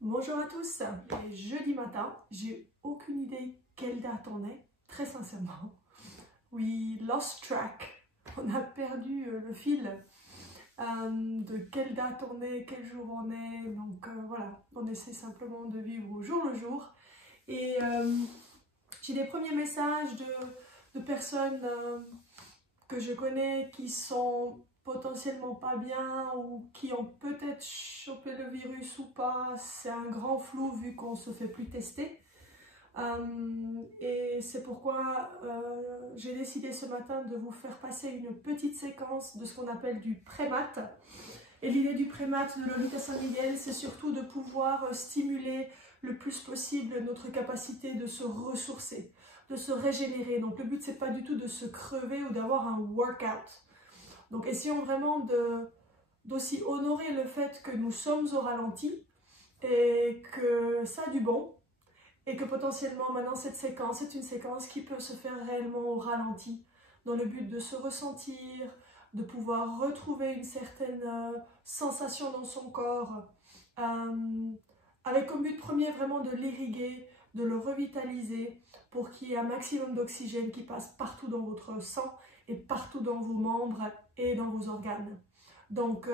Bonjour à tous, et jeudi matin, j'ai aucune idée quelle date on est, très sincèrement. We lost track, on a perdu le fil de quelle date on est, quel jour on est, donc voilà, on essaie simplement de vivre au jour le jour. Et j'ai des premiers messages de personnes que je connais qui sont potentiellement pas bien ou qui ont peut-être chopé le virus ou pas. C'est un grand flou vu qu'on se fait plus tester. Et c'est pourquoi j'ai décidé ce matin de vous faire passer une petite séquence de ce qu'on appelle du prémat. Et l'idée du prémat de Lolita San Miguel, c'est surtout de pouvoir stimuler le plus possible notre capacité de se ressourcer, de se régénérer. Donc le but, c'est pas du tout de se crever ou d'avoir un workout. Donc essayons vraiment d'aussi honorer le fait que nous sommes au ralenti et que ça a du bon et que potentiellement maintenant cette séquence est une séquence qui peut se faire réellement au ralenti dans le but de se ressentir, de pouvoir retrouver une certaine sensation dans son corps avec comme but premier vraiment de l'irriguer, de le revitaliser pour qu'il y ait un maximum d'oxygène qui passe partout dans votre sang et partout dans vos membres et dans vos organes. Donc,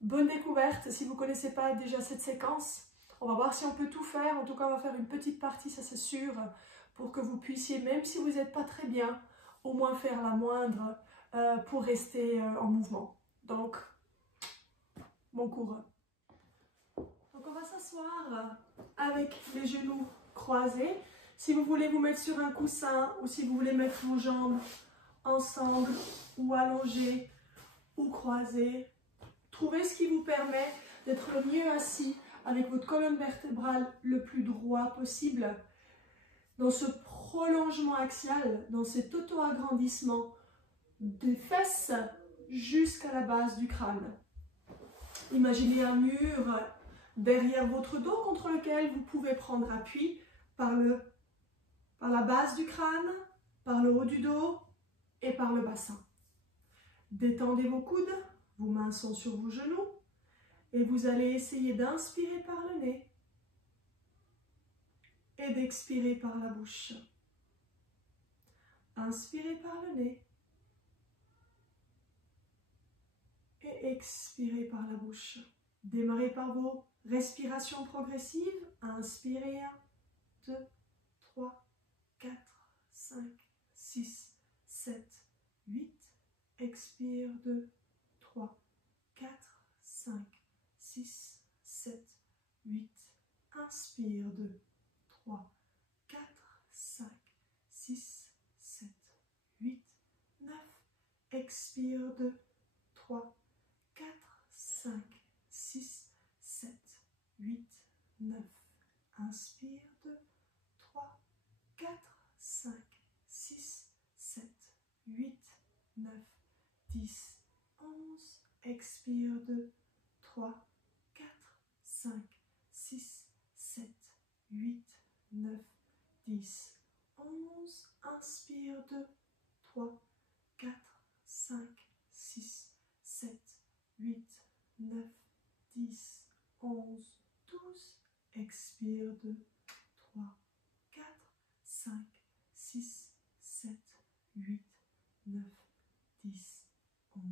bonne découverte. Si vous ne connaissez pas déjà cette séquence, on va voir si on peut tout faire. En tout cas, on va faire une petite partie, ça c'est sûr, pour que vous puissiez, même si vous n'êtes pas très bien, au moins faire la moindre pour rester en mouvement. Donc, bon courage. Donc, on va s'asseoir avec les genoux croisés. Si vous voulez vous mettre sur un coussin ou si vous voulez mettre vos jambes ensemble ou allongées ou croisées, trouvez ce qui vous permet d'être le mieux assis avec votre colonne vertébrale le plus droit possible, dans ce prolongement axial, dans cet auto-agrandissement des fesses jusqu'à la base du crâne. Imaginez un mur derrière votre dos contre lequel vous pouvez prendre appui par la base du crâne, par le haut du dos et par le bassin. Détendez vos coudes, vos mains sont sur vos genoux et vous allez essayer d'inspirer par le nez et d'expirer par la bouche. Inspirez par le nez et expirez par la bouche. Démarrez par vos respirations progressives. Inspirez 1, 2, 3, 4, 5, 6, 7, 8. Expire 2, 3, 4, 5, 6, 7, 8. Inspire 2, 3, 4, 5, 6, 7, 8, 9. Expire 2, 3, 4, 5, 6, 7, 8, 9. Inspire 2, 3, 4, 5, 6, 7, 8, 9, 10, 11. Expire 2, 3, 4, 5, 6, 7, 8, 9, 10, 11. Inspire 2, 3, 4, 5, 6, 7, 8, 9, 10, 11, 12. Expire 2, 3, 4, 5, 6, 7, 8, 9, 10, 11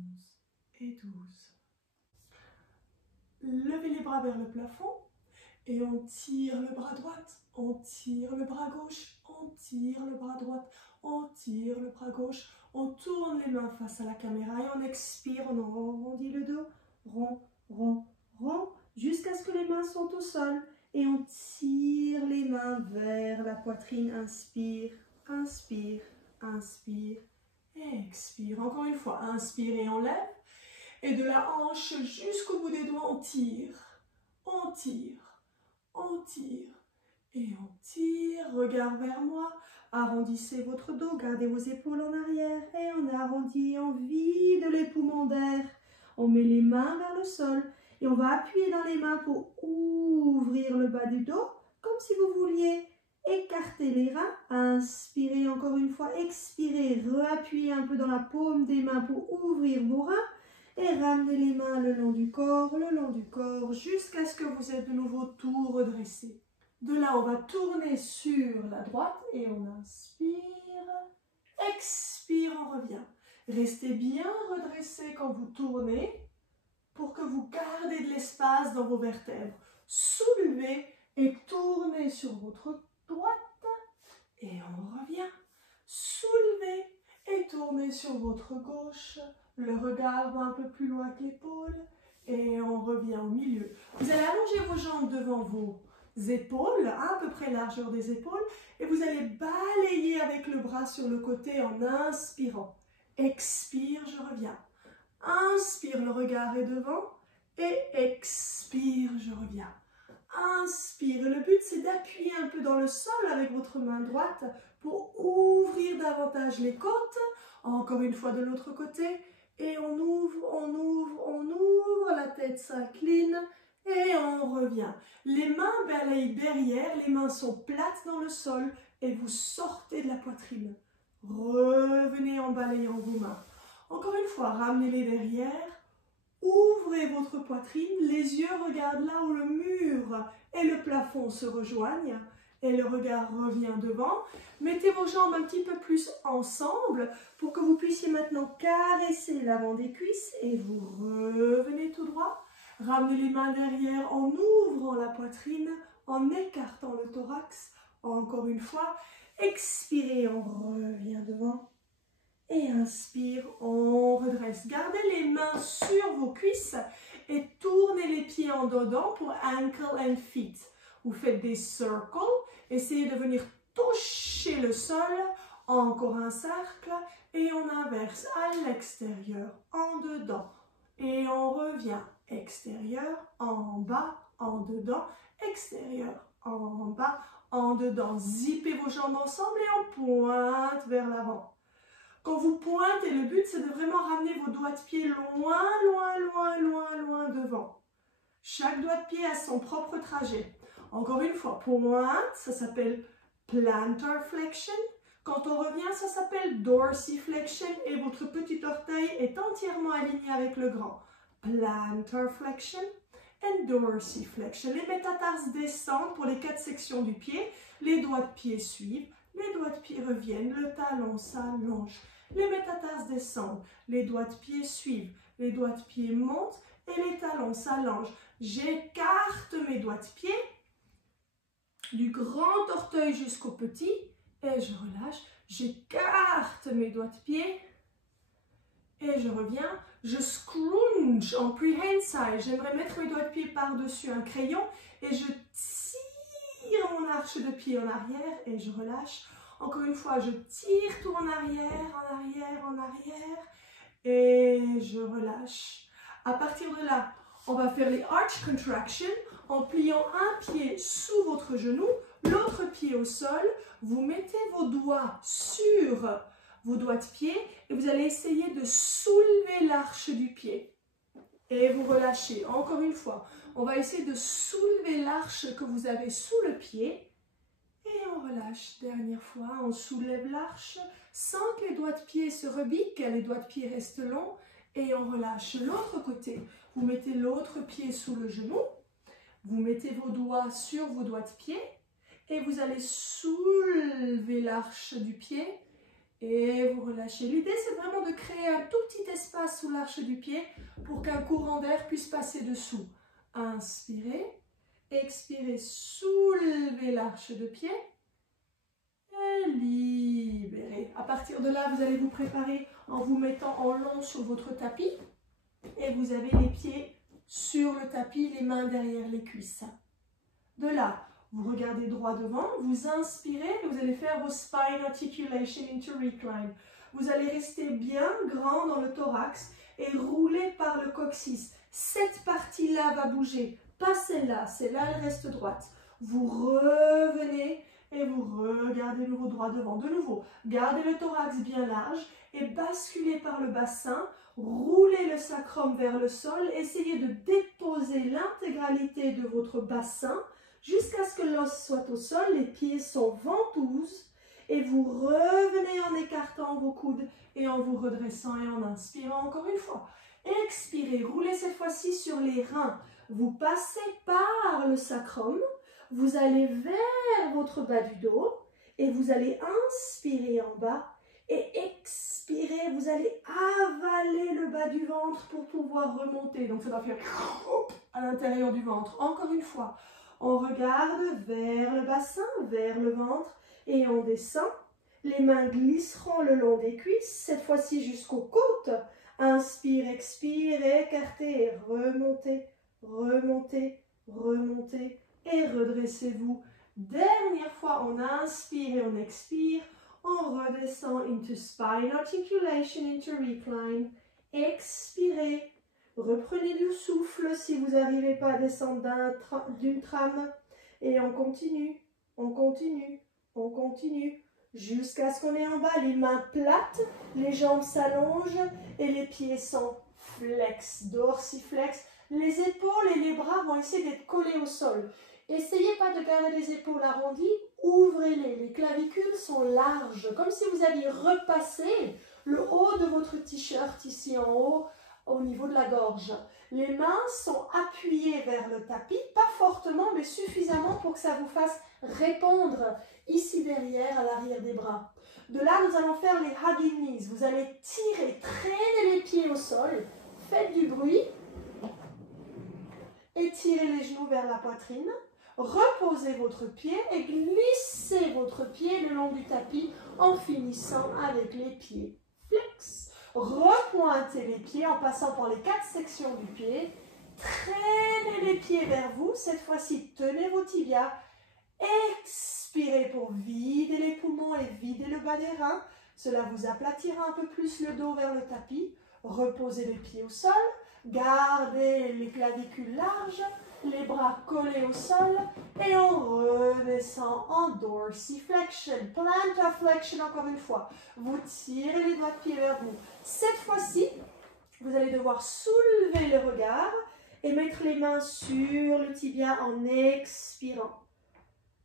et 12. Levez les bras vers le plafond et on tire le bras droit, on tire le bras gauche, on tire le bras droit, on tire le bras gauche, on tourne les mains face à la caméra et on expire, on arrondit le dos, rond, rond, rond, jusqu'à ce que les mains sont au sol et on tire les mains vers la poitrine. Inspire, inspire, inspire, expire. Encore une fois, inspire et on lève. Et de la hanche jusqu'au bout des doigts, on tire, on tire, on tire et on tire. Regard vers moi, arrondissez votre dos, gardez vos épaules en arrière et on arrondit, on vide les poumons d'air. On met les mains vers le sol et on va appuyer dans les mains pour ouvrir le bas du dos, comme si vous vouliez écarter les reins. Inspirez encore une fois, expirez, reappuyez un peu dans la paume des mains pour ouvrir vos reins. Et ramenez les mains le long du corps, jusqu'à ce que vous êtes de nouveau tout redressé. De là, on va tourner sur la droite et on inspire, expire, on revient. Restez bien redressé quand vous tournez pour que vous gardez de l'espace dans vos vertèbres. Soulevez et tournez sur votre droite et on revient. Soulevez et tournez sur votre gauche. Le regard va un peu plus loin que l'épaule et on revient au milieu. Vous allez allonger vos jambes devant vos épaules, à peu près largeur des épaules, et vous allez balayer avec le bras sur le côté en inspirant. Expire, je reviens. Inspire, le regard est devant et expire, je reviens. Inspire, le but c'est d'appuyer un peu dans le sol avec votre main droite pour ouvrir davantage les côtes. Encore une fois de l'autre côté. Et on ouvre, on ouvre, on ouvre, la tête s'incline et on revient. Les mains balayent derrière, les mains sont plates dans le sol et vous sortez de la poitrine. Revenez en balayant vos mains. Encore une fois, ramenez-les derrière, ouvrez votre poitrine, les yeux regardent là où le mur et le plafond se rejoignent. Et le regard revient devant. Mettez vos jambes un petit peu plus ensemble pour que vous puissiez maintenant caresser l'avant des cuisses et vous revenez tout droit. Ramenez les mains derrière en ouvrant la poitrine, en écartant le thorax. Encore une fois, expirez, on revient devant. Et inspire, on redresse. Gardez les mains sur vos cuisses et tournez les pieds en dedans pour ankle and feet. Vous faites des circles. Essayez de venir toucher le sol, encore un cercle, et on inverse à l'extérieur, en dedans. Et on revient, extérieur, en bas, en dedans, extérieur, en bas, en dedans. Zippez vos jambes ensemble et on pointe vers l'avant. Quand vous pointez, le but c'est de vraiment ramener vos doigts de pied loin, loin, loin, loin, loin devant. Chaque doigt de pied a son propre trajet. Encore une fois, pointe, ça s'appelle plantar flexion. Quand on revient, ça s'appelle dorsiflexion et votre petit orteil est entièrement aligné avec le grand. Plantar flexion and dorsiflexion. Les métatarses descendent pour les 4 sections du pied. Les doigts de pied suivent. Les doigts de pied reviennent. Le talon s'allonge. Les métatarses descendent. Les doigts de pied suivent. Les doigts de pied montent et les talons s'allongent. J'écarte mes doigts de pied du grand orteil jusqu'au petit et je relâche. J'écarte mes doigts de pied et je reviens. Je scrunch en prehensile. J'aimerais mettre mes doigts de pied par-dessus un crayon et je tire mon arche de pied en arrière et je relâche. Encore une fois, je tire tout en arrière, en arrière, en arrière et je relâche. À partir de là, on va faire les arch contractions en pliant un pied sous votre genou, l'autre pied au sol. Vous mettez vos doigts sur vos doigts de pied et vous allez essayer de soulever l'arche du pied. Et vous relâchez. Encore une fois, on va essayer de soulever l'arche que vous avez sous le pied. Et on relâche. Dernière fois, on soulève l'arche sans que les doigts de pied se rebiquent. Les doigts de pied restent longs. Et on relâche l'autre côté. Vous mettez l'autre pied sous le genou. Vous mettez vos doigts sur vos doigts de pied. Et vous allez soulever l'arche du pied. Et vous relâchez. L'idée, c'est vraiment de créer un tout petit espace sous l'arche du pied pour qu'un courant d'air puisse passer dessous. Inspirez. Expirez. Soulevez l'arche de pied. Et libérez. À partir de là, vous allez vous préparer en vous mettant en long sur votre tapis. Et vous avez les pieds sur le tapis, les mains derrière les cuisses. De là, vous regardez droit devant, vous inspirez et vous allez faire vos spine articulation into recline. Vous allez rester bien grand dans le thorax et rouler par le coccyx. Cette partie-là va bouger, pas celle-là. Celle-là, elle reste droite. Vous revenez et vous regardez nouveau droit devant. De nouveau, gardez le thorax bien large et basculez par le bassin. Roulez le sacrum vers le sol. Essayez de déposer l'intégralité de votre bassin jusqu'à ce que l'os soit au sol. Les pieds sont ventouses. Et vous revenez en écartant vos coudes et en vous redressant et en inspirant encore une fois. Expirez, roulez cette fois-ci sur les reins. Vous passez par le sacrum, vous allez vers votre bas du dos et vous allez inspirer en bas et expirer, vous allez avaler le bas du ventre pour pouvoir remonter. Donc ça doit faire à l'intérieur du ventre. Encore une fois, on regarde vers le bassin, vers le ventre et on descend. Les mains glisseront le long des cuisses, cette fois-ci jusqu'aux côtes. Inspire, expire, écartez et remontez, remontez, remontez et redressez-vous. Dernière fois, on inspire et on expire. On redescend into spine articulation, into recline. Expirez. Reprenez du souffle si vous n'arrivez pas à descendre d'une trame. Et on continue, on continue, on continue. Jusqu'à ce qu'on ait en bas les mains plates, les jambes s'allongent et les pieds sont flex, dorsiflex. Les épaules et les bras vont essayer d'être collés au sol. Essayez pas de garder les épaules arrondies, ouvrez-les. Les clavicules sont larges, comme si vous aviez repassé le haut de votre t-shirt ici en haut, au niveau de la gorge. Les mains sont appuyées vers le tapis, pas fortement, mais suffisamment pour que ça vous fasse répondre ici derrière, à l'arrière des bras. De là, nous allons faire les hugging knees. Vous allez tirer, traîner les pieds au sol, faites du bruit, étirez les genoux vers la poitrine, reposez votre pied et glissez votre pied le long du tapis en finissant avec les pieds flex. Repointez les pieds en passant par les 4 sections du pied. Traînez les pieds vers vous. Cette fois-ci, tenez vos tibias. Expirez pour vider les poumons et vider le bas des reins. Cela vous aplatira un peu plus le dos vers le tapis. Reposez les pieds au sol. Gardez les clavicules larges. Les bras collés au sol. Et on redescend en dorsiflexion. Plantar flexion encore une fois. Vous tirez les doigts de pied vers vous. Cette fois-ci, vous allez devoir soulever le regard et mettre les mains sur le tibia en expirant.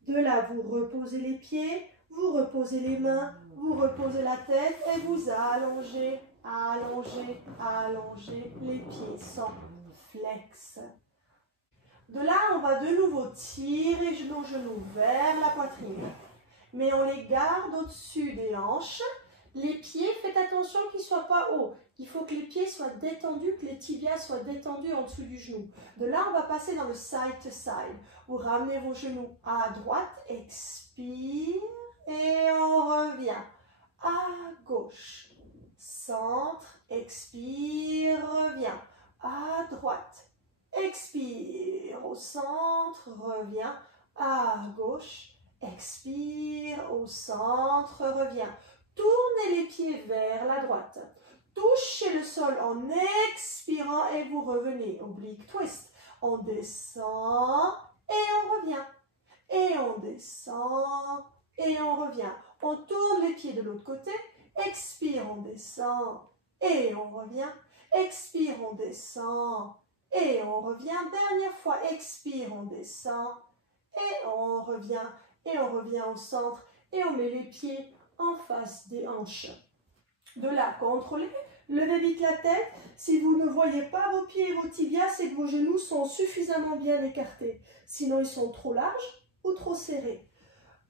De là, vous reposez les pieds, vous reposez les mains, vous reposez la tête et vous allongez, allongez, allongez. Les pieds sont flex. De là, on va de nouveau tirer nos genoux vers la poitrine. Mais on les garde au-dessus des hanches. Les pieds, faites attention qu'ils ne soient pas hauts. Il faut que les pieds soient détendus, que les tibias soient détendus en dessous du genou. De là, on va passer dans le side to side. Vous ramenez vos genoux à droite, expire et on revient. À gauche, centre, expire, revient. À droite, expire au centre, revient. À gauche, expire au centre, revient. Tournez les pieds vers la droite. Touchez le sol en expirant et vous revenez. Oblique twist. On descend et on revient. Et on descend et on revient. On tourne les pieds de l'autre côté. Expire, on descend et on revient. Expire, on descend et on revient. Dernière fois, expire, on descend et on revient. Et on revient au centre et on met les pieds en face des hanches. De là, contrôlez, levez vite la tête. Si vous ne voyez pas vos pieds et vos tibias, c'est que vos genoux sont suffisamment bien écartés. Sinon, ils sont trop larges ou trop serrés.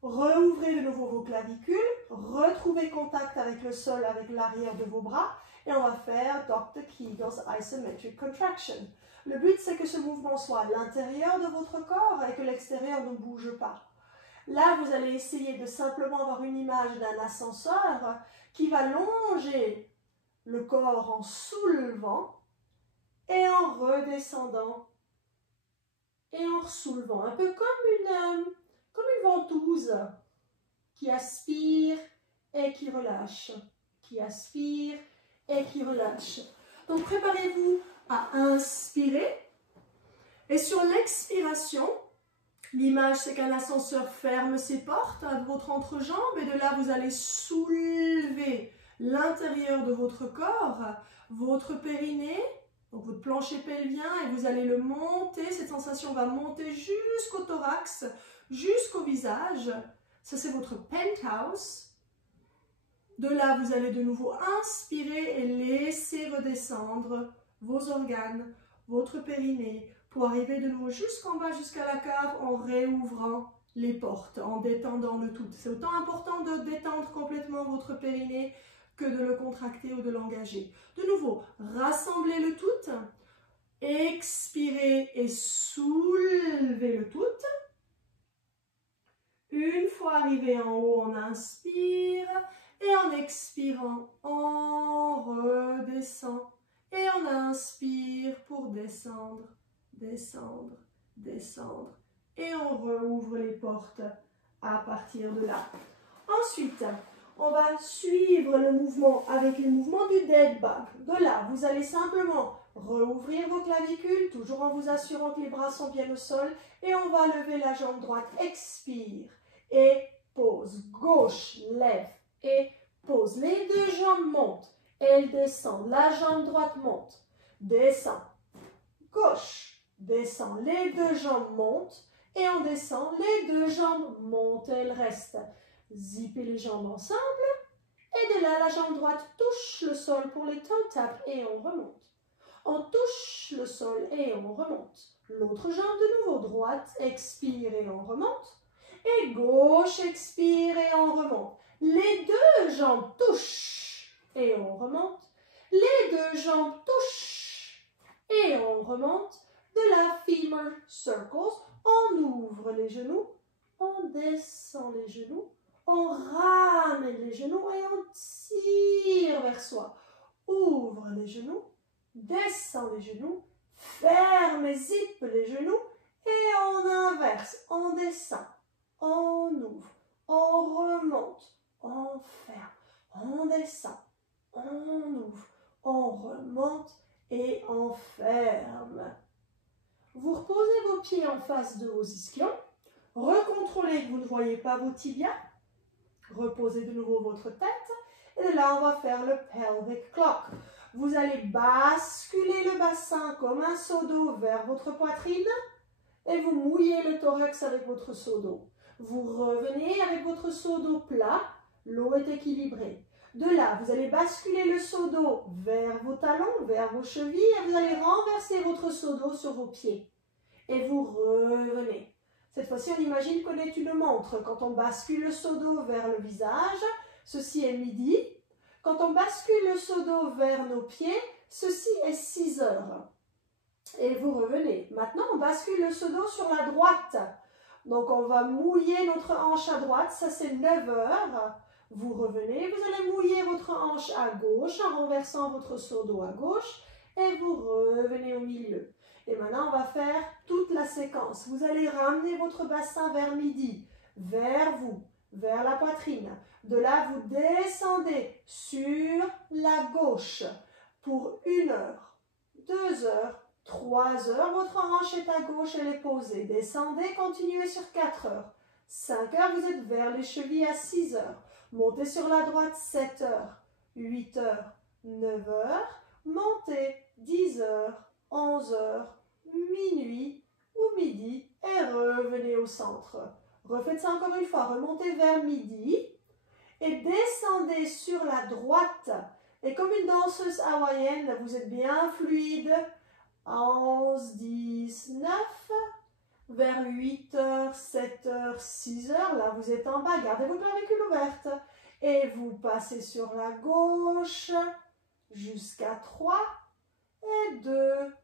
Rouvrez de nouveau vos clavicules, retrouvez contact avec le sol, avec l'arrière de vos bras, et on va faire Dr. Kegel's Isometric Contraction. Le but, c'est que ce mouvement soit à l'intérieur de votre corps et que l'extérieur ne bouge pas. Là, vous allez essayer de simplement avoir une image d'un ascenseur qui va longer le corps en soulevant et en redescendant et en soulevant. Un peu comme une ventouse qui aspire et qui relâche, qui aspire et qui relâche. Donc, préparez-vous à inspirer et sur l'expiration, l'image, c'est qu'un ascenseur ferme ses portes à votre entrejambe et de là, vous allez soulever l'intérieur de votre corps, votre périnée, donc votre plancher pelvien et vous allez le monter. Cette sensation va monter jusqu'au thorax, jusqu'au visage. Ça, c'est votre penthouse. De là, vous allez de nouveau inspirer et laisser redescendre vos organes, votre périnée, pour arriver de nouveau jusqu'en bas, jusqu'à la cave, en réouvrant les portes, en détendant le tout. C'est autant important de détendre complètement votre périnée que de le contracter ou de l'engager. De nouveau, rassemblez le tout, expirez et soulevez le tout. Une fois arrivé en haut, on inspire et en expirant, on redescend et on inspire pour descendre, descendre, descendre et on rouvre les portes à partir de là. Ensuite, on va suivre le mouvement avec les mouvements du dead bug. De là, vous allez simplement rouvrir vos clavicules, toujours en vous assurant que les bras sont bien au sol. Et on va lever la jambe droite. Expire et pose. Gauche, lève et pose. Les deux jambes montent. Elles descendent. La jambe droite monte. Descend. Gauche, descend. Les deux jambes montent. Et on descend. Les deux jambes montent. Elles restent. Zippez les jambes ensemble. Et de là, la jambe droite touche le sol pour les toe taps et on remonte. On touche le sol et on remonte. L'autre jambe de nouveau, droite, expire et on remonte. Et gauche, expire et on remonte. Les deux jambes touchent et on remonte. Les deux jambes touchent et on remonte. De la femur circles, on ouvre les genoux, on descend les genoux, on ramène les genoux et on tire vers soi. Ouvre les genoux. Descend les genoux, ferme et zippe les genoux et on inverse, on descend, on ouvre, on remonte, on ferme, on descend, on ouvre, on remonte et on ferme. Vous reposez vos pieds en face de vos ischions, recontrôlez que vous ne voyez pas vos tibias, reposez de nouveau votre tête et là on va faire le pelvic clock. Vous allez basculer le bassin comme un seau d'eau vers votre poitrine et vous mouillez le thorax avec votre seau d'eau. Vous revenez avec votre seau d'eau plat, l'eau est équilibrée. De là, vous allez basculer le seau d'eau vers vos talons, vers vos chevilles et vous allez renverser votre seau d'eau sur vos pieds. Et vous revenez. Cette fois-ci, on imagine qu'on est une montre. Quand on bascule le seau d'eau vers le visage, ceci est midi. Quand on bascule le seau d'eau vers nos pieds, ceci est 6 heures. Et vous revenez. Maintenant, on bascule le seau d'eau sur la droite. Donc, on va mouiller notre hanche à droite. Ça, c'est 9 heures. Vous revenez. Vous allez mouiller votre hanche à gauche en renversant votre seau d'eau à gauche. Et vous revenez au milieu. Et maintenant, on va faire toute la séquence. Vous allez ramener votre bassin vers midi, vers vous, vers la poitrine. De là, vous descendez sur la gauche pour 1 heure, 2 heures, 3 heures. Votre hanche est à gauche, elle est posée. Descendez, continuez sur 4 heures. 5 heures, vous êtes vers les chevilles à 6 heures. Montez sur la droite, 7 heures, 8 heures, 9 heures. Montez, 10 heures, 11 heures, minuit ou midi et revenez au centre. Refaites ça encore une fois. Remontez vers midi. Et descendez sur la droite. Et comme une danseuse hawaïenne, vous êtes bien fluide. 11, 10, 9. Vers 8 heures, 7 heures, 6 heures. Là, vous êtes en bas. Gardez vos clavicules ouvertes. Et vous passez sur la gauche jusqu'à 3 et 2,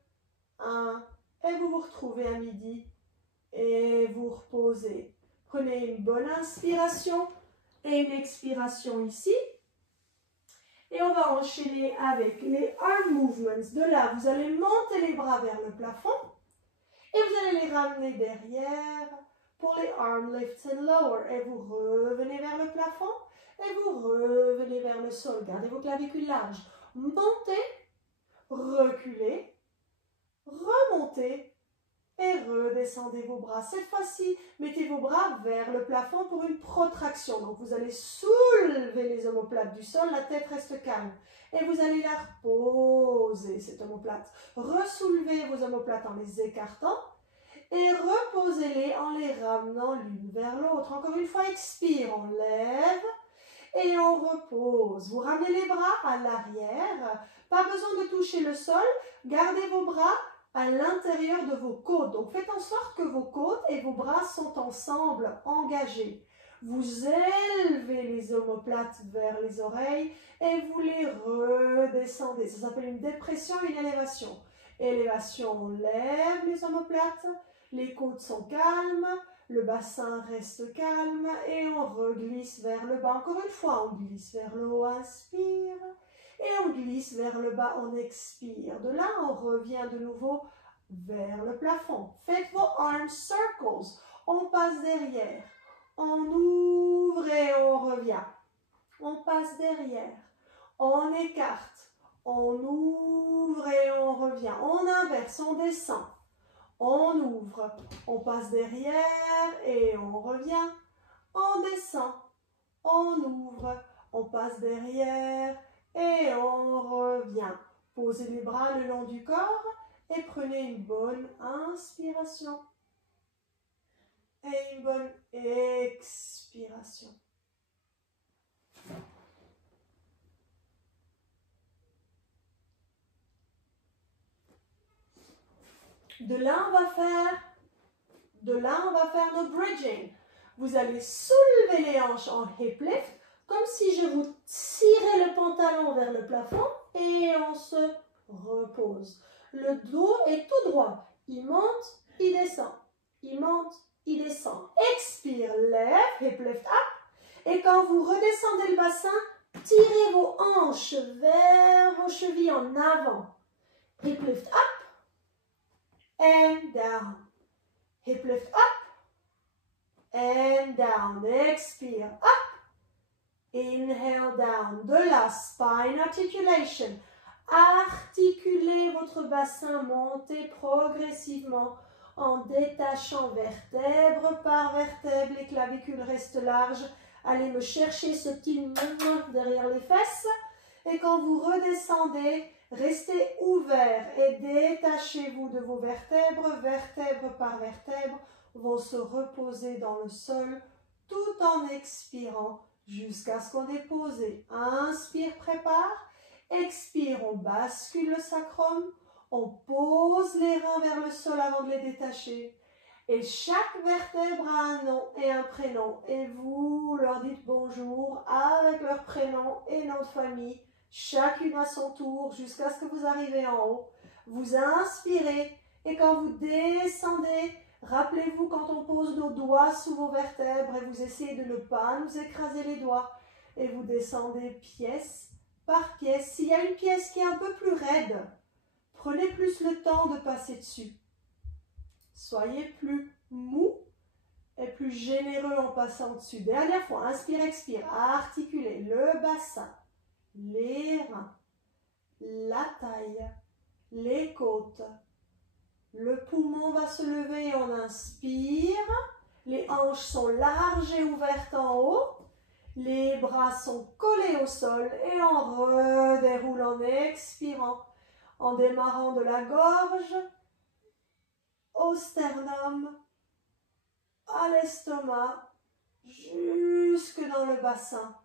1. Et vous vous retrouvez à midi. Et vous reposez. Prenez une bonne inspiration. Et une expiration ici. Et on va enchaîner avec les arm movements. De là, vous allez monter les bras vers le plafond. Et vous allez les ramener derrière pour les arm lifts and lower. Et vous revenez vers le plafond. Et vous revenez vers le sol. Gardez vos clavicules larges. Montez, reculez, remontez. Et redescendez vos bras. Cette fois-ci, mettez vos bras vers le plafond pour une protraction. Donc, vous allez soulever les omoplates du sol, la tête reste calme. Et vous allez la reposer, cette omoplate. Ressoulevez vos omoplates en les écartant. Et reposez-les en les ramenant l'une vers l'autre. Encore une fois, expire, on lève. et on repose. Vous ramenez les bras à l'arrière, pas besoin de toucher le sol, gardez vos bras à l'intérieur de vos côtes. Donc faites en sorte que vos côtes et vos bras sont ensemble, engagés. Vous élevez les omoplates vers les oreilles et vous les redescendez. Ça s'appelle une dépression, une élévation. Élévation, on lève les omoplates, les côtes sont calmes, le bassin reste calme et on reglisse vers le bas. Encore une fois, on glisse vers le haut, inspire. Et on glisse vers le bas, on expire. De là, on revient de nouveau vers le plafond. Faites vos arm circles. On passe derrière. On ouvre et on revient. On passe derrière. On écarte. On ouvre et on revient. On inverse, on descend. On ouvre. On passe derrière et on revient. On descend. On ouvre. On passe derrière. Et on revient. Posez les bras le long du corps et prenez une bonne inspiration. Et une bonne expiration. De là, on va faire nos bridging. Vous allez soulever les hanches en hip lift, comme si je vous tirais le pantalon vers le plafond et on se repose. Le dos est tout droit. Il monte, il descend. Il monte, il descend. Expire, lève, hip lift up. Et quand vous redescendez le bassin, tirez vos hanches vers vos chevilles en avant. Hip lift up and down. Hip lift up and down. Expire, up. Inhale down. De la spine articulation. Articulez votre bassin, montez progressivement en détachant vertèbre par vertèbre. Les clavicules restent larges. Allez me chercher ce petit mouvement derrière les fesses. Et quand vous redescendez, restez ouvert et détachez-vous de vos vertèbres. Vertèbre par vertèbre vont se reposer dans le sol tout en expirant jusqu'à ce qu'on est posé. Inspire, prépare. Expire, on bascule le sacrum. On pose les reins vers le sol avant de les détacher. Et chaque vertèbre a un nom et un prénom. Et vous leur dites bonjour avec leur prénom et nom de famille. Chacune à son tour jusqu'à ce que vous arrivez en haut. Vous inspirez et quand vous descendez, rappelez-vous quand on pose nos doigts sous vos vertèbres et vous essayez de ne pas nous écraser les doigts. Et vous descendez pièce par pièce. S'il y a une pièce qui est un peu plus raide, prenez plus le temps de passer dessus. Soyez plus mou et plus généreux en passant dessus. Dernière fois, inspire, expire, articulez le bassin, les reins, la taille, les côtes. Le poumon va se lever et on inspire. Les hanches sont larges et ouvertes en haut. Les bras sont collés au sol et on redéroule en expirant. En démarrant de la gorge, au sternum, à l'estomac, jusque dans le bassin.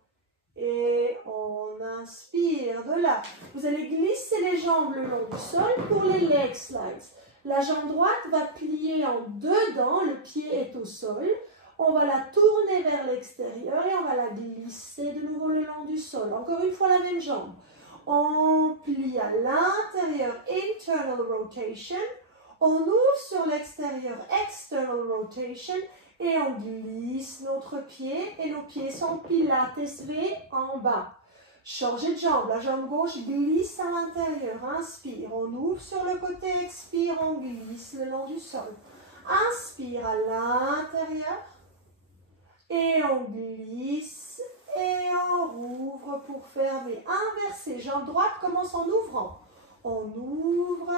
Et on inspire de là. Vous allez glisser les jambes le long du sol pour les leg slides. La jambe droite va plier en dedans, le pied est au sol. On va la tourner vers l'extérieur et on va la glisser de nouveau le long du sol. Encore une fois la même jambe. On plie à l'intérieur, internal rotation. On ouvre sur l'extérieur, external rotation. Et on glisse notre pied et nos pieds sont pilates V en bas. Changez de jambe, la jambe gauche glisse à l'intérieur. Inspire, on ouvre sur le côté, expire, on glisse le long du sol. Inspire à l'intérieur. Et on glisse et on rouvre pour fermer. Inversé, jambe droite commence en ouvrant. On ouvre,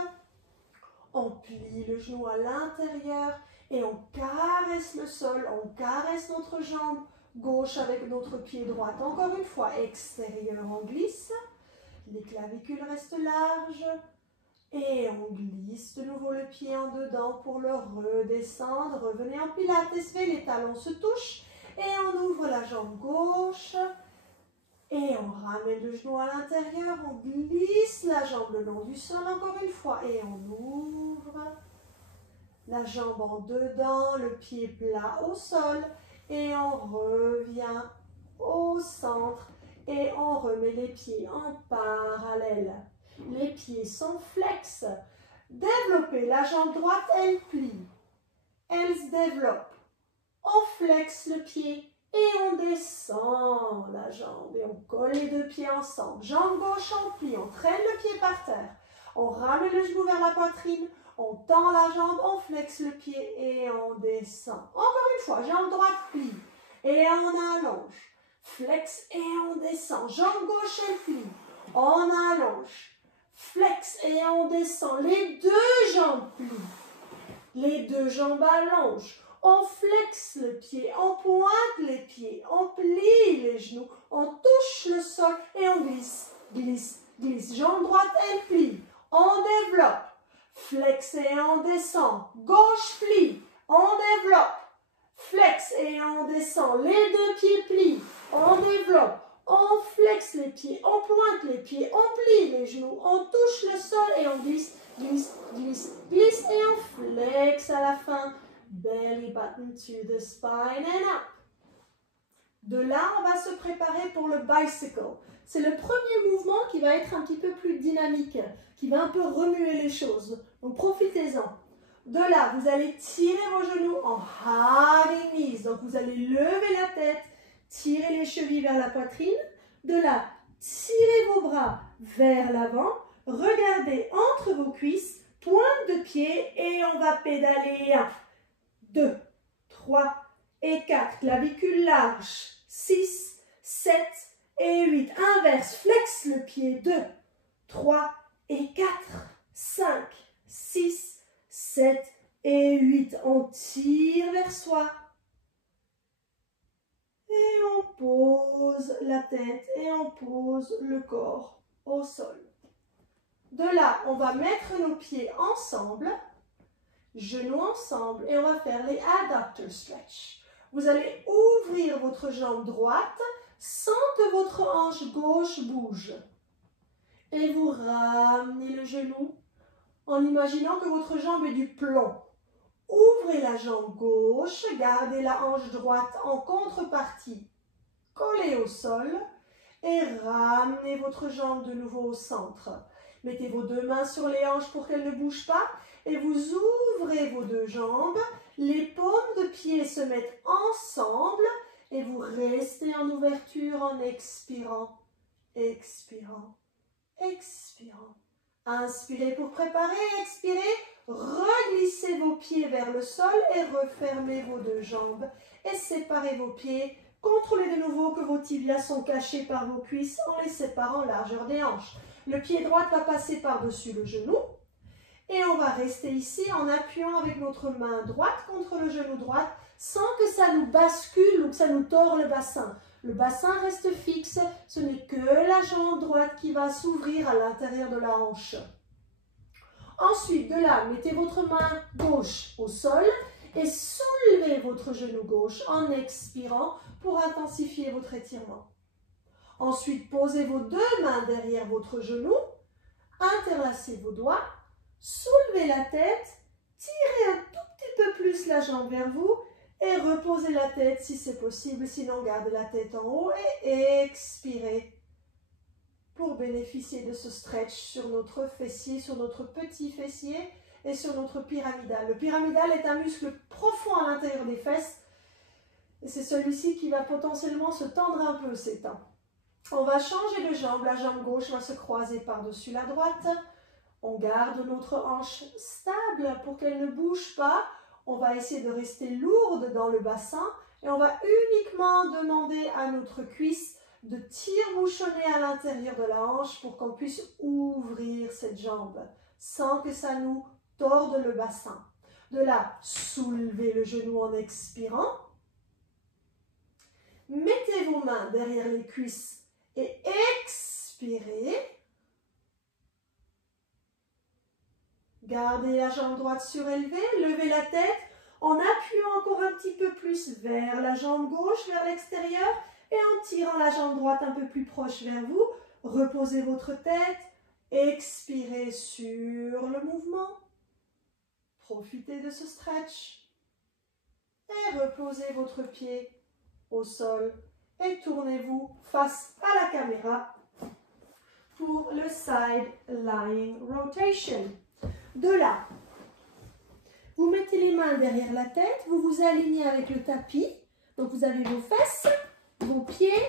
on plie le genou à l'intérieur et on caresse le sol, on caresse notre jambe gauche avec notre pied droit. Encore une fois, extérieur, on glisse. Les clavicules restent larges. Et on glisse de nouveau le pied en dedans pour le redescendre. Revenez en pilates V, les talons se touchent. Et on ouvre la jambe gauche Et on ramène le genou à l'intérieur, on glisse la jambe le long du sol encore une fois. Et on ouvre la jambe en dedans, le pied plat au sol. Et on revient au centre. Et on remet les pieds en parallèle. Les pieds sont flex. Développez la jambe droite, elle plie. Elle se développe. On flexe le pied. Et on descend la jambe et on colle les deux pieds ensemble. Jambe gauche, on plie, on traîne le pied par terre. On ramène le genou vers la poitrine, on tend la jambe, on flexe le pied et on descend. Encore une fois, jambe droite plie et on allonge. Flex et on descend. Jambe gauche, elle plie. On allonge. Flex et on descend. Les deux jambes plient. Les deux jambes allongent. On flexe le pied, on pointe les pieds, on plie les genoux, on touche le sol et on glisse, glisse, glisse. Jambe droite, elle plie. On développe. Flex et on descend. Gauche plie. On développe. Flex et on descend. Les deux pieds plient. On développe. On flexe les pieds, on pointe les pieds, on plie les genoux, on touche le sol et on glisse, glisse, glisse, glisse et on flexe à la fin. Belly button to the spine and up. De là, on va se préparer pour le bicycle. C'est le premier mouvement qui va être un petit peu plus dynamique, qui va un peu remuer les choses. Donc, profitez-en. De là, vous allez tirer vos genoux en hugging knees. Donc, vous allez lever la tête, tirer les chevilles vers la poitrine. De là, tirez vos bras vers l'avant. Regardez entre vos cuisses, pointe de pied et on va pédaler. 1, 2, 3 et 4. Clavicule large. 6, 7 et 8. Inverse, flex le pied. 2, 3 et 4. 5, 6, 7 et 8. On tire vers soi. Et on pose la tête et on pose le corps au sol. De là, on va mettre nos pieds ensemble. Genoux ensemble et on va faire les adductor stretch. Vous allez ouvrir votre jambe droite sans que votre hanche gauche bouge. Et vous ramenez le genou en imaginant que votre jambe est du plomb. Ouvrez la jambe gauche, gardez la hanche droite en contrepartie, collée au sol et ramenez votre jambe de nouveau au centre. Mettez vos deux mains sur les hanches pour qu'elles ne bougent pas. Et vous ouvrez vos deux jambes, les paumes de pied se mettent ensemble et vous restez en ouverture en expirant, expirant, expirant. Inspirez pour préparer, expirez, reglissez vos pieds vers le sol et refermez vos deux jambes et séparez vos pieds. Contrôlez de nouveau que vos tibias sont cachés par vos cuisses en les séparant largeur des hanches. Le pied droit va passer par-dessus le genou. Et on va rester ici en appuyant avec notre main droite contre le genou droit sans que ça nous bascule ou que ça nous tord le bassin. Le bassin reste fixe, ce n'est que la jambe droite qui va s'ouvrir à l'intérieur de la hanche. Ensuite, de là, mettez votre main gauche au sol et soulevez votre genou gauche en expirant pour intensifier votre étirement. Ensuite, posez vos deux mains derrière votre genou, interlacez vos doigts. Soulevez la tête, tirez un tout petit peu plus la jambe vers vous et reposez la tête si c'est possible, sinon gardez la tête en haut et expirez pour bénéficier de ce stretch sur notre fessier, sur notre petit fessier et sur notre pyramidal. Le pyramidal est un muscle profond à l'intérieur des fesses et c'est celui-ci qui va potentiellement se tendre un peu ces temps. On va changer de jambe, la jambe gauche va se croiser par-dessus la droite. On garde notre hanche stable pour qu'elle ne bouge pas. On va essayer de rester lourde dans le bassin et on va uniquement demander à notre cuisse de tire-bouchonner à l'intérieur de la hanche pour qu'on puisse ouvrir cette jambe sans que ça nous torde le bassin. De là, soulevez le genou en expirant. Mettez vos mains derrière les cuisses et expirez. Gardez la jambe droite surélevée, levez la tête en appuyant encore un petit peu plus vers la jambe gauche, vers l'extérieur. Et en tirant la jambe droite un peu plus proche vers vous, reposez votre tête, expirez sur le mouvement. Profitez de ce stretch. Et reposez votre pied au sol et tournez-vous face à la caméra pour le side lying rotation. De là, vous mettez les mains derrière la tête, vous vous alignez avec le tapis. Donc vous avez vos fesses, vos pieds,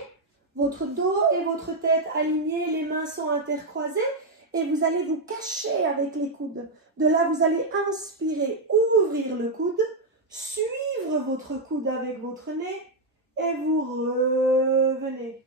votre dos et votre tête alignés, les mains sont intercroisées et vous allez vous cacher avec les coudes. De là, vous allez inspirer, ouvrir le coude, suivre votre coude avec votre nez et vous revenez.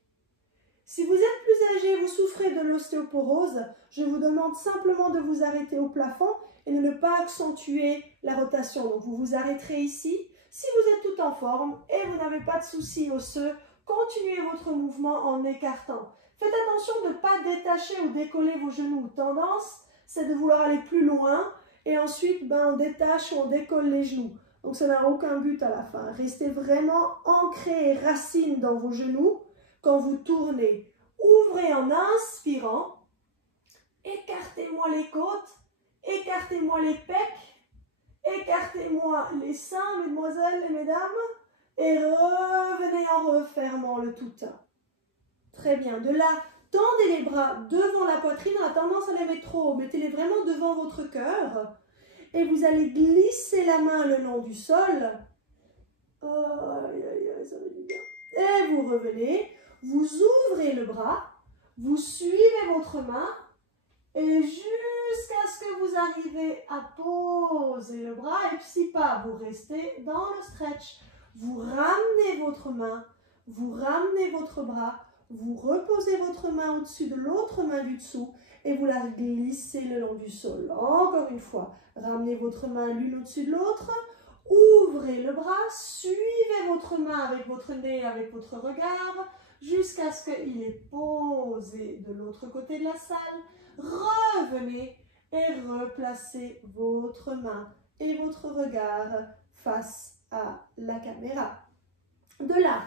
Si vous êtes plus âgé, vous souffrez de l'ostéoporose, je vous demande simplement de vous arrêter au plafond et de ne pas accentuer la rotation. Donc vous vous arrêterez ici. Si vous êtes tout en forme et vous n'avez pas de soucis osseux, continuez votre mouvement en écartant. Faites attention de ne pas détacher ou décoller vos genoux. Tendance, c'est de vouloir aller plus loin et ensuite on détache ou on décolle les genoux. Donc ça n'a aucun but à la fin. Restez vraiment ancré et racine dans vos genoux. Quand vous tournez, ouvrez en inspirant, écartez-moi les côtes, écartez-moi les pecs, écartez-moi les seins, mesdemoiselles et mesdames, et revenez en refermant le tout. Très bien, de là, tendez les bras devant la poitrine, on a tendance à les mettre trop haut, mettez-les vraiment devant votre cœur, et vous allez glisser la main le long du sol, ça va du bien. Et vous revenez. Vous ouvrez le bras, vous suivez votre main et jusqu'à ce que vous arrivez à poser le bras et si pas, vous restez dans le stretch. Vous ramenez votre main, vous ramenez votre bras, vous reposez votre main au-dessus de l'autre main du dessous et vous la glissez le long du sol. Encore une fois, ramenez votre main l'une au-dessus de l'autre, ouvrez le bras, suivez votre main avec votre nez, avec votre regard, jusqu'à ce qu'il est posé de l'autre côté de la salle. Revenez et replacez votre main et votre regard face à la caméra. De là,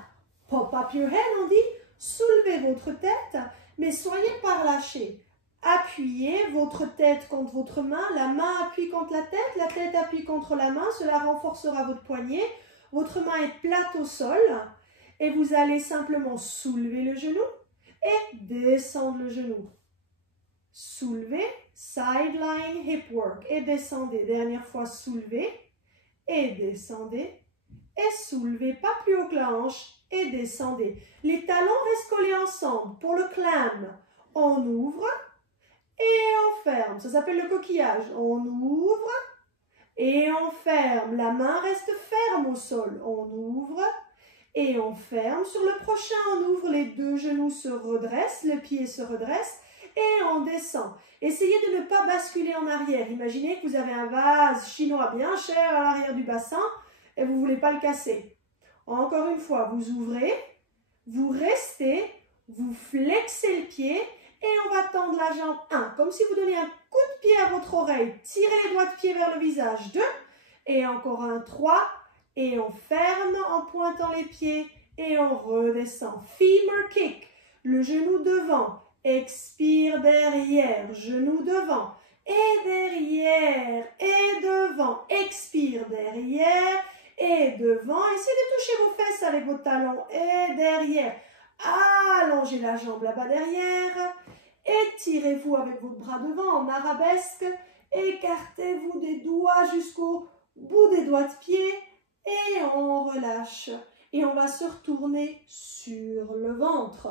pop up your head, on dit, soulevez votre tête, mais soyez pas relâchés. Appuyez votre tête contre votre main, la main appuie contre la tête appuie contre la main, cela renforcera votre poignet. Votre main est plate au sol. Et vous allez simplement soulever le genou et descendre le genou. Soulevez, side lying hip work et descendez. Dernière fois, soulevez et descendez. Et soulevez pas plus haut que la hanche et descendez. Les talons restent collés ensemble. Pour le clam, on ouvre et on ferme. Ça s'appelle le coquillage. On ouvre et on ferme. La main reste ferme au sol. On ouvre et on ferme. Sur le prochain, on ouvre, les deux genoux se redressent, le pied se redresse et on descend. Essayez de ne pas basculer en arrière. Imaginez que vous avez un vase chinois bien cher à l'arrière du bassin et vous ne voulez pas le casser. Encore une fois, vous ouvrez, vous restez, vous flexez le pied et on va tendre la jambe 1. Comme si vous donniez un coup de pied à votre oreille. Tirez les doigts de pied vers le visage. 2 et encore un 3. Et on ferme en pointant les pieds et on redescend. Femur kick, le genou devant, expire derrière, genou devant, et derrière, et devant, expire derrière, et devant. Essayez de toucher vos fesses avec vos talons, et derrière. Allongez la jambe là-bas derrière, étirez-vous avec votre bras devant en arabesque, écartez-vous des doigts jusqu'au bout des doigts de pied, et on relâche. Et on va se retourner sur le ventre.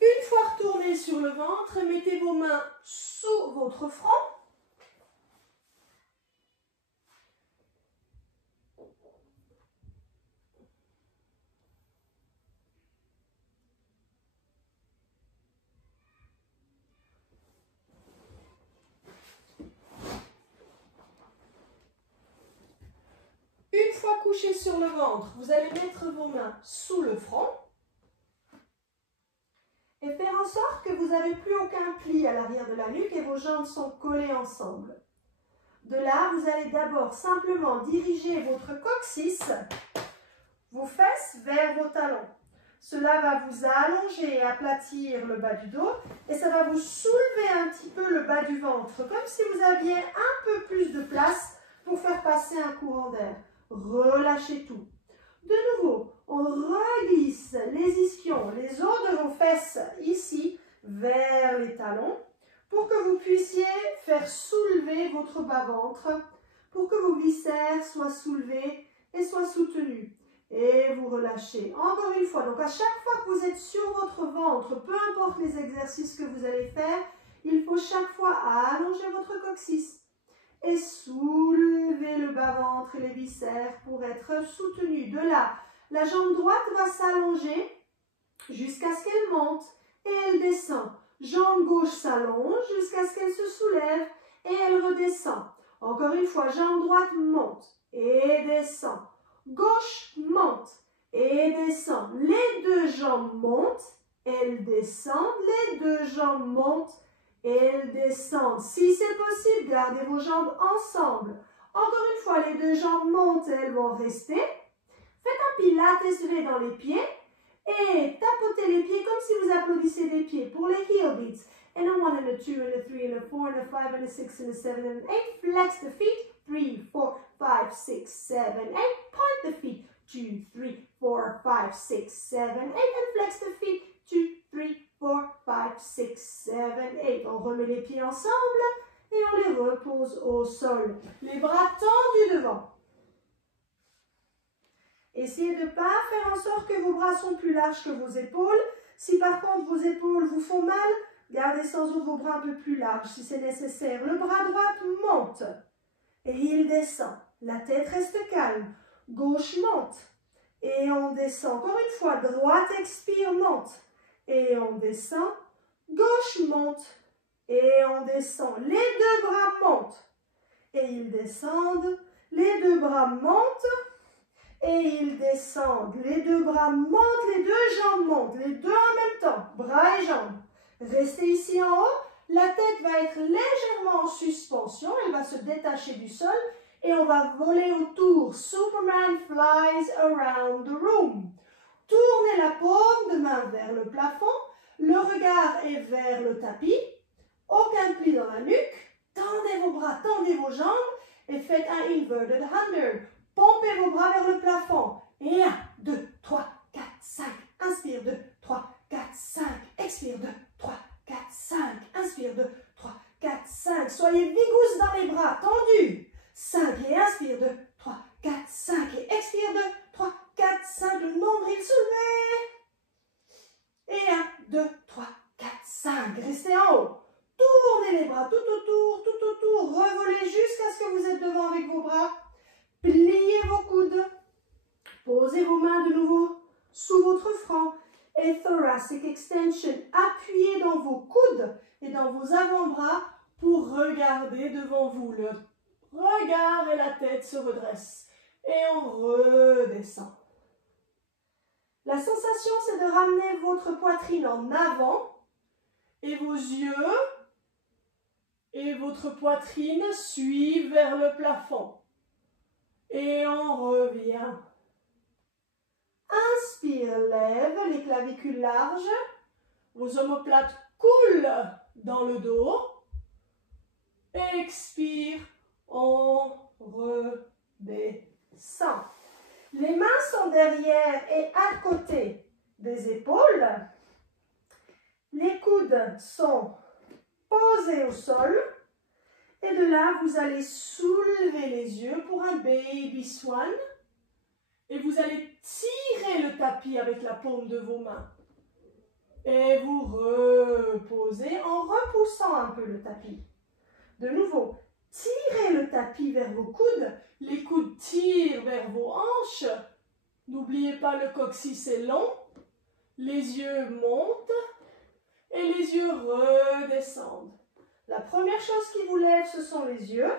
Une fois retourné sur le ventre, mettez vos mains sous votre front. Une fois couché sur le ventre, vous allez mettre vos mains sous le front. Et faire en sorte que vous n'avez plus aucun pli à l'arrière de la nuque et vos jambes sont collées ensemble. De là, vous allez d'abord simplement diriger votre coccyx, vos fesses vers vos talons. Cela va vous allonger et aplatir le bas du dos et ça va vous soulever un petit peu le bas du ventre, comme si vous aviez un peu plus de place pour faire passer un courant d'air. Relâchez tout. De nouveau, on reglisse les ischions, les os de vos fesses ici vers les talons pour que vous puissiez faire soulever votre bas-ventre, pour que vos viscères soient soulevés et soient soutenus. Et vous relâchez. Encore une fois, donc à chaque fois que vous êtes sur votre ventre, peu importe les exercices que vous allez faire, il faut chaque fois allonger votre coccyx et soulever le bas-ventre et les viscères pour être soutenus. De là, la jambe droite va s'allonger jusqu'à ce qu'elle monte et elle descend. Jambe gauche s'allonge jusqu'à ce qu'elle se soulève et elle redescend. Encore une fois, jambe droite monte et descend. Gauche monte et descend. Les deux jambes montent, elles descendent. Les deux jambes montent, elles descendent. Si c'est possible, gardez vos jambes ensemble. Encore une fois, les deux jambes montent et elles vont rester. Faites un pilates levé dans les pieds et tapotez les pieds comme si vous applaudissez des pieds pour les heel beats. And a 1 and a 2 and a 3 and a 4 and a 5 and a 6 and a 7 and an 8. Flex the feet. 3, 4, 5, 6, 7, 8. Point the feet. 2, 3, 4, 5, 6, 7, 8. And flex the feet. 2, 3, 4, 5, 6, 7, 8. On remet les pieds ensemble et on les repose au sol. Les bras tendus devant. Essayez de ne pas faire en sorte que vos bras sont plus larges que vos épaules. Si par contre vos épaules vous font mal, gardez sans doute vos bras un peu plus larges si c'est nécessaire. Le bras droit monte et il descend. La tête reste calme. Gauche monte et on descend. Encore une fois, droite expire, monte et on descend. Gauche monte et on descend. Les deux bras montent et ils descendent. Les deux bras montent et ils descendent. Les deux bras montent, les deux jambes montent. Les deux en même temps, bras et jambes. Restez ici en haut. La tête va être légèrement en suspension. Elle va se détacher du sol et on va voler autour. Superman flies around the room. Tournez la paume de main vers le plafond. Le regard est vers le tapis. Aucun pli dans la nuque. Tendez vos bras, tendez vos jambes et faites un inverted hundred. Pompez vos bras vers le plafond. Et 1, 2, 3, 4, 5. Inspire 2, 3, 4, 5. Expire 2, 3, 4, 5. Inspire 2, 3, 4, 5. Soyez vigousse dans les bras, tendus. 5 et inspire 2, 3, 4, 5. Et expire 2, 3, 4, 5. Le nombril soulevé. Et 1, 2, 3, 4, 5. Restez en haut. Tournez les bras tout autour, tout autour. Revolez jusqu'à ce que vous êtes devant avec vos bras. Pliez vos coudes. Posez vos mains de nouveau sous votre front. Et thoracic extension. Appuyez dans vos coudes et dans vos avant-bras pour regarder devant vous. Le regard et la tête se redressent. Et on redescend. La sensation, c'est de ramener votre poitrine en avant et vos yeux et votre poitrine suivent vers le plafond. Et on revient. Inspire, lève les clavicules larges. Vos omoplates coulent dans le dos. Expire, on redescend. Les mains sont derrière et à côté des épaules. Les coudes sont posés au sol. Et de là, vous allez soulever les yeux pour un baby swan. Et vous allez tirer le tapis avec la paume de vos mains. Et vous reposez en repoussant un peu le tapis. De nouveau, tirez le tapis vers vos coudes. Les coudes tirent vers vos hanches. N'oubliez pas, le coccyx est long. Les yeux montent et les yeux redescendent. La première chose qui vous lève, ce sont les yeux.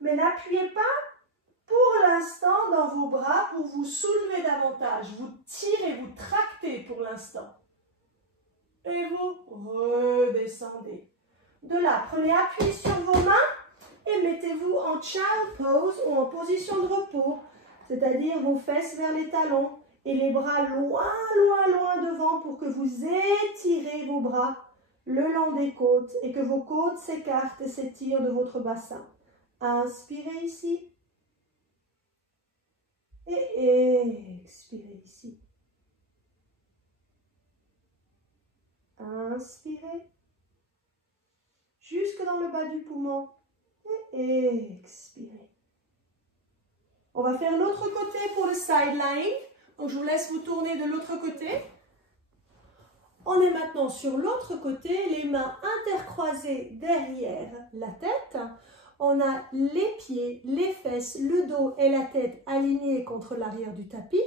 Mais n'appuyez pas pour l'instant dans vos bras pour vous soulever davantage. Vous tirez, vous tractez pour l'instant. et vous redescendez. De là, prenez appui sur vos mains et mettez-vous en child pose ou en position de repos, c'est-à-dire vos fesses vers les talons et les bras loin, loin, loin devant pour que vous étirez vos bras le long des côtes et que vos côtes s'écartent et s'étirent de votre bassin. Inspirez ici et expirez ici. Inspirez jusque dans le bas du poumon et expirez. On va faire l'autre côté pour le sideline. Donc je vous laisse vous tourner de l'autre côté. On est maintenant sur l'autre côté, les mains intercroisées derrière la tête. On a les pieds, les fesses, le dos et la tête alignés contre l'arrière du tapis.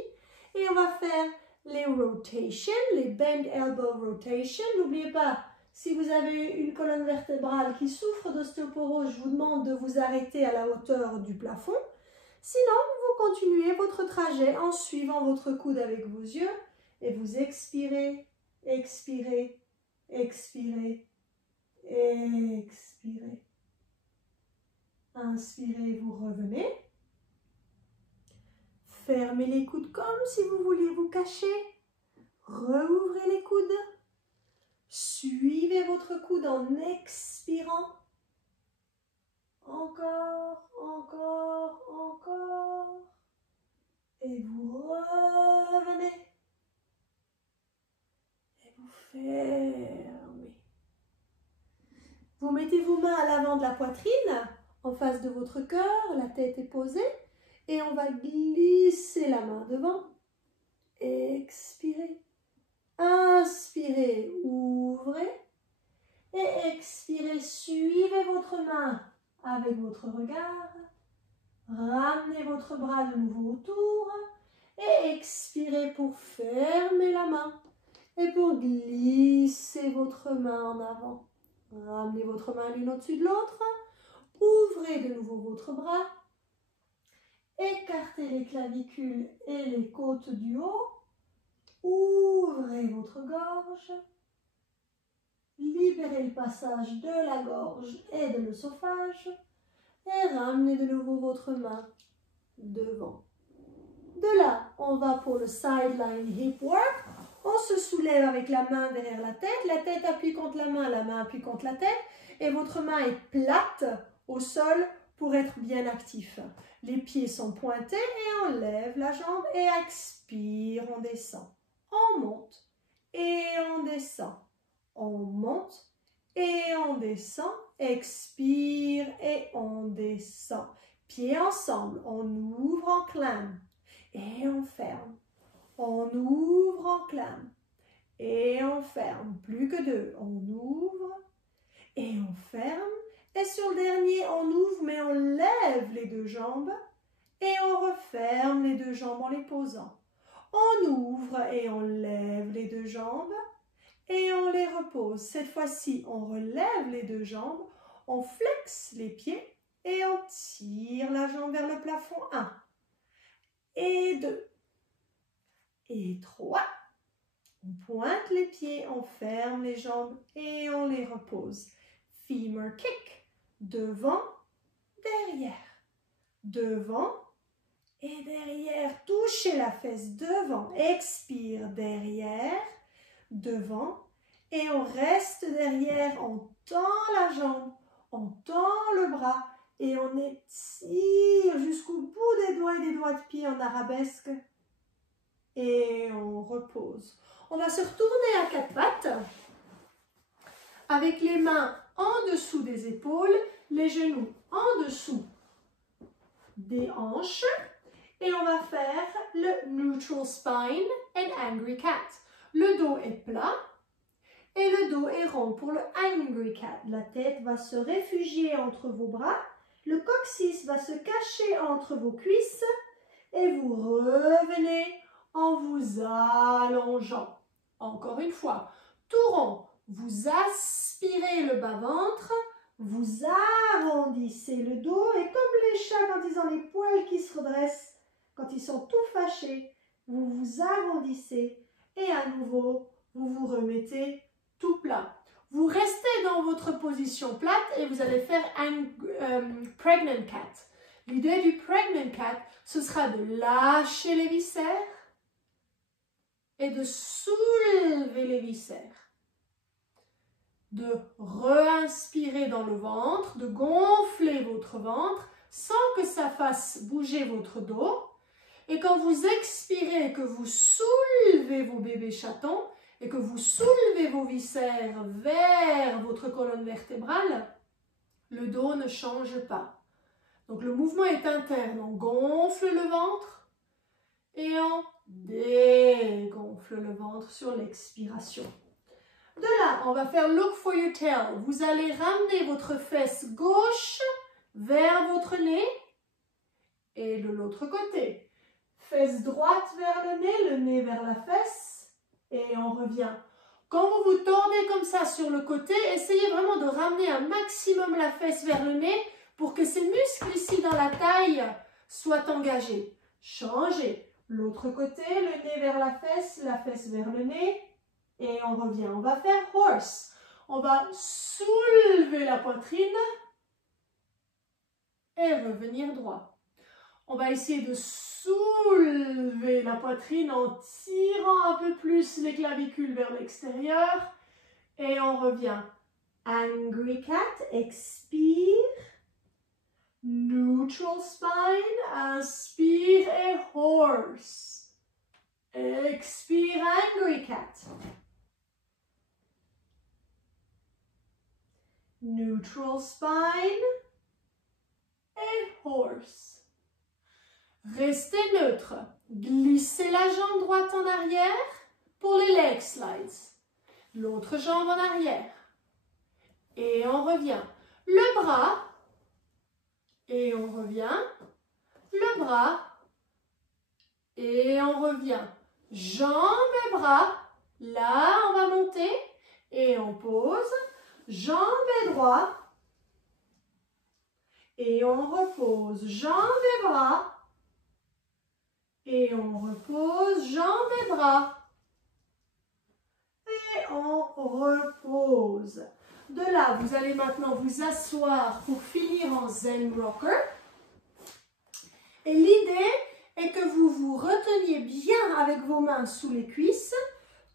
Et on va faire les rotations, les bend elbow rotation. N'oubliez pas, si vous avez une colonne vertébrale qui souffre d'ostéoporose, je vous demande de vous arrêter à la hauteur du plafond. Sinon, vous continuez votre trajet en suivant votre coude avec vos yeux et vous expirez, expirez, expirez, expirez. Inspirez, vous revenez. Fermez les coudes comme si vous vouliez vous cacher. Rouvrez les coudes. Suivez votre coude en expirant. Encore, encore, encore. Et vous revenez. Et vous fermez. Vous mettez vos mains à l'avant de la poitrine, en face de votre cœur, la tête est posée. Et on va glisser la main devant. Expirez. Inspirez, ouvrez. Et expirez, suivez votre main avec votre regard. Ramenez votre bras de nouveau autour. Et expirez pour fermer la main. Et pour glisser votre main en avant. Ramenez votre main l'une au-dessus de l'autre. Ouvrez de nouveau votre bras. Écartez les clavicules et les côtes du haut. Ouvrez votre gorge. Libérez le passage de la gorge et de l'œsophage. Et ramenez de nouveau votre main devant. De là, on va pour le sideline hip work. On se soulève avec la main derrière la tête appuie contre la main appuie contre la tête. Et votre main est plate au sol pour être bien actif. Les pieds sont pointés et on lève la jambe et expire, on descend. On monte et on descend. On monte et on descend. Expire et on descend. Pieds ensemble, on ouvre en clame et on ferme. On ouvre en clame et on ferme. Plus que deux, on ouvre et on ferme. Et sur le dernier, on ouvre, mais on lève les deux jambes et on referme les deux jambes en les posant. On ouvre et on lève les deux jambes et on les repose. Cette fois-ci, on relève les deux jambes, on flexe les pieds et on tire la jambe vers le plafond. 1 et 2 et 3. On pointe les pieds, on ferme les jambes et on les repose. Femur kick. Devant, derrière, devant et derrière. Touchez la fesse devant, expire, derrière, devant et on reste derrière, on tend la jambe, on tend le bras et on étire jusqu'au bout des doigts et des doigts de pied en arabesque et on repose. On va se retourner à quatre pattes avec les mains en dessous des épaules, les genoux en dessous des hanches et on va faire le neutral spine and angry cat. Le dos est plat et le dos est rond pour le angry cat. La tête va se réfugier entre vos bras, le coccyx va se cacher entre vos cuisses et vous revenez en vous allongeant. Encore une fois, tout rond. Vous aspirez le bas-ventre, vous arrondissez le dos et comme les chats quand ils ont les poils qui se redressent, quand ils sont tout fâchés, vous vous arrondissez et à nouveau, vous vous remettez tout plat. Vous restez dans votre position plate et vous allez faire un pregnant cat. L'idée du pregnant cat, ce sera de lâcher les viscères et de soulever les viscères. De re-inspirer dans le ventre, de gonfler votre ventre sans que ça fasse bouger votre dos. Et quand vous expirez, que vous soulevez vos bébés chatons et que vous soulevez vos viscères vers votre colonne vertébrale, le dos ne change pas. Donc le mouvement est interne. On gonfle le ventre et on dégonfle le ventre sur l'expiration. De là, on va faire look for your tail. Vous allez ramener votre fesse gauche vers votre nez et de l'autre côté. Fesse droite vers le nez vers la fesse et on revient. Quand vous vous tordez comme ça sur le côté, essayez vraiment de ramener un maximum la fesse vers le nez pour que ces muscles ici dans la taille soient engagés. Changez. L'autre côté, le nez vers la fesse vers le nez et on revient. On va faire horse. On va soulever la poitrine et revenir droit. On va essayer de soulever la poitrine en tirant un peu plus les clavicules vers l'extérieur. Et on revient. Angry cat, expire. Neutral spine, inspire et horse. Expire, angry cat. Neutral spine et horse. Restez neutre. Glissez la jambe droite en arrière pour les leg slides. L'autre jambe en arrière. Et on revient. Le bras. Et on revient. Le bras. Et on revient. Jambes et bras. Là, on va monter. Et on pose. Jambes et bras. Et on repose. Jambes et bras. Et on repose, jambes et bras. Et on repose. De là, vous allez maintenant vous asseoir pour finir en Zen Rocker. Et l'idée est que vous vous reteniez bien avec vos mains sous les cuisses,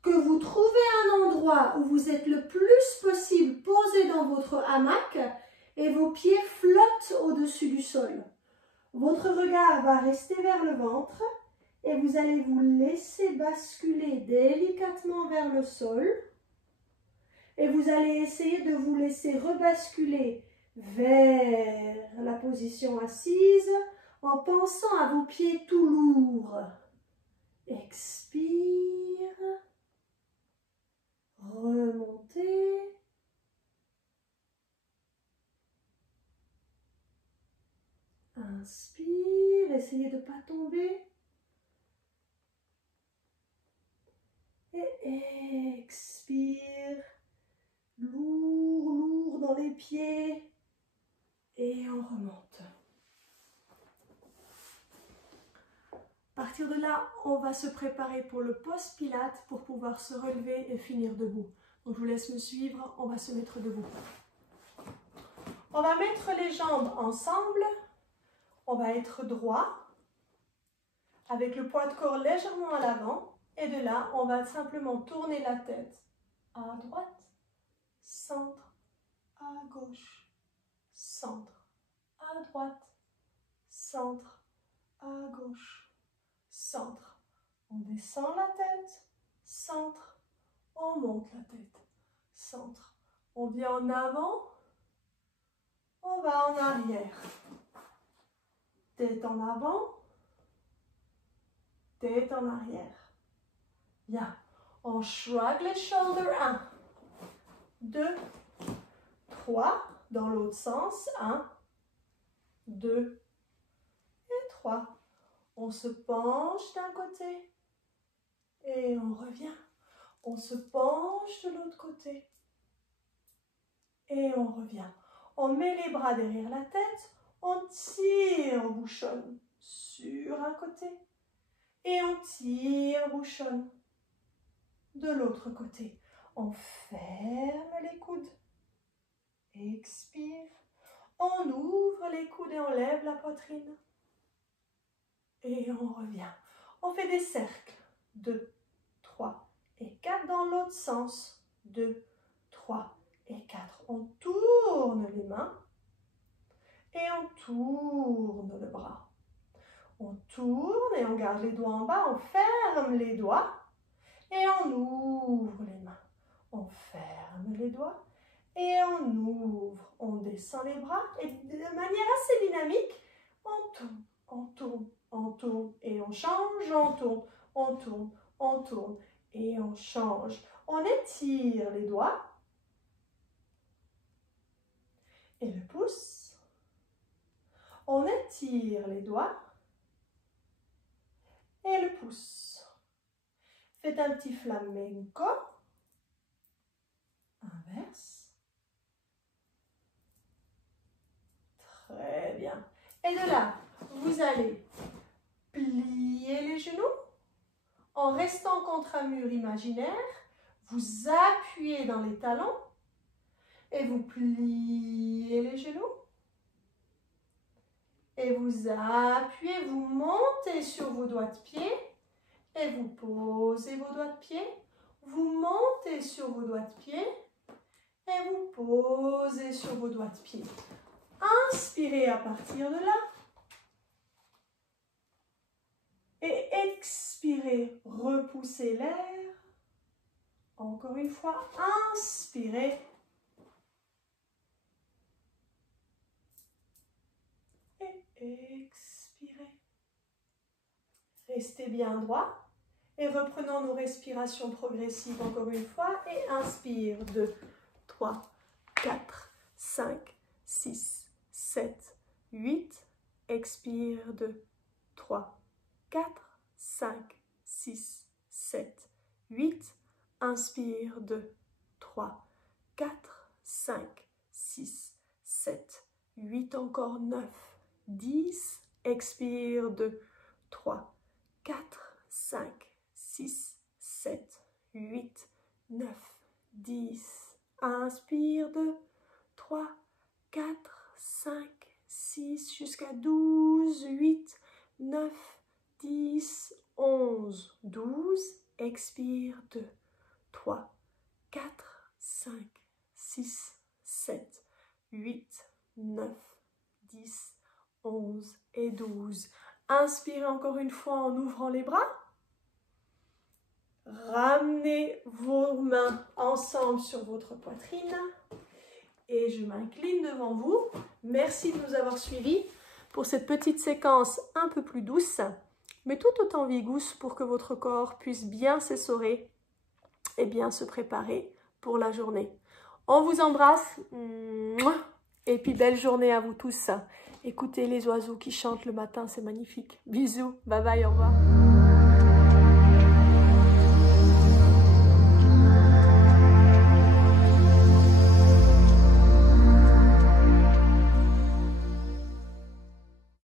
que vous trouvez un endroit où vous êtes le plus possible posé dans votre hamac et vos pieds flottent au-dessus du sol. Votre regard va rester vers le ventre. Et vous allez vous laisser basculer délicatement vers le sol. Et vous allez essayer de vous laisser rebasculer vers la position assise en pensant à vos pieds tout lourds. Expire. Remontez. Inspire. Essayez de ne pas tomber. Et expire, lourd dans les pieds et on remonte. À partir de là, on va se préparer pour le post-pilate pour pouvoir se relever et finir debout. Donc je vous laisse me suivre, on va se mettre debout. On va mettre les jambes ensemble, on va être droit, avec le poids de corps légèrement à l'avant. Et de là, on va simplement tourner la tête à droite, centre, à gauche, centre, à droite, centre, à gauche, centre. On descend la tête, centre, on monte la tête, centre. On vient en avant, on va en arrière. Tête en avant, tête en arrière. Bien. On shrug les shoulders. 1, 2, 3. Dans l'autre sens. 1, 2 et 3. On se penche d'un côté et on revient. On se penche de l'autre côté et on revient. On met les bras derrière la tête. On tire, bouchonne sur un côté et on tire, bouchonne de l'autre côté. On ferme les coudes. Expire. On ouvre les coudes et on lève la poitrine. Et on revient. On fait des cercles. 2, 3 et 4 dans l'autre sens. 2, 3 et 4. On tourne les mains et on tourne le bras. On tourne et on garde les doigts en bas. On ferme les doigts et on ouvre les mains. On ferme les doigts et on ouvre. On descend les bras et de manière assez dynamique, on tourne, on tourne, on tourne et on change, on tourne, on tourne, on tourne et on change. On étire les doigts et le pouce. On étire les doigts et le pouce. Faites un petit flamenco. Inverse. Très bien. Et de là, vous allez plier les genoux en restant contre un mur imaginaire. Vous appuyez dans les talons et vous pliez les genoux. Et vous appuyez, vous montez sur vos doigts de pied et vous posez vos doigts de pied. Vous montez sur vos doigts de pied et vous posez sur vos doigts de pied. Inspirez à partir de là. Et expirez, repoussez l'air. Encore une fois, inspirez. Et expirez. Restez bien droit. Et reprenons nos respirations progressives encore une fois. Et inspire. 2, 3, 4, 5, 6, 7, 8. Expire. 2, 3, 4, 5, 6, 7, 8. Inspire. 2, 3, 4, 5, 6, 7, 8. Encore 9, 10. Expire. 2, 3, 4, 5, 6, 7, 8, 9, 10. Inspire. 2, 3, 4, 5, 6, jusqu'à 12, 8, 9, 10, 11, 12. Expire. 2, 3, 4, 5, 6, 7, 8, 9, 10, 11 et 12. Inspirez encore une fois en ouvrant les bras. Ramenez vos mains ensemble sur votre poitrine. Et je m'incline devant vous. Merci de nous avoir suivis pour cette petite séquence un peu plus douce, mais tout autant vigousse pour que votre corps puisse bien s'essorer et bien se préparer pour la journée. On vous embrasse. Et puis belle journée à vous tous. Écoutez les oiseaux qui chantent le matin, c'est magnifique. Bisous, bye bye, au revoir.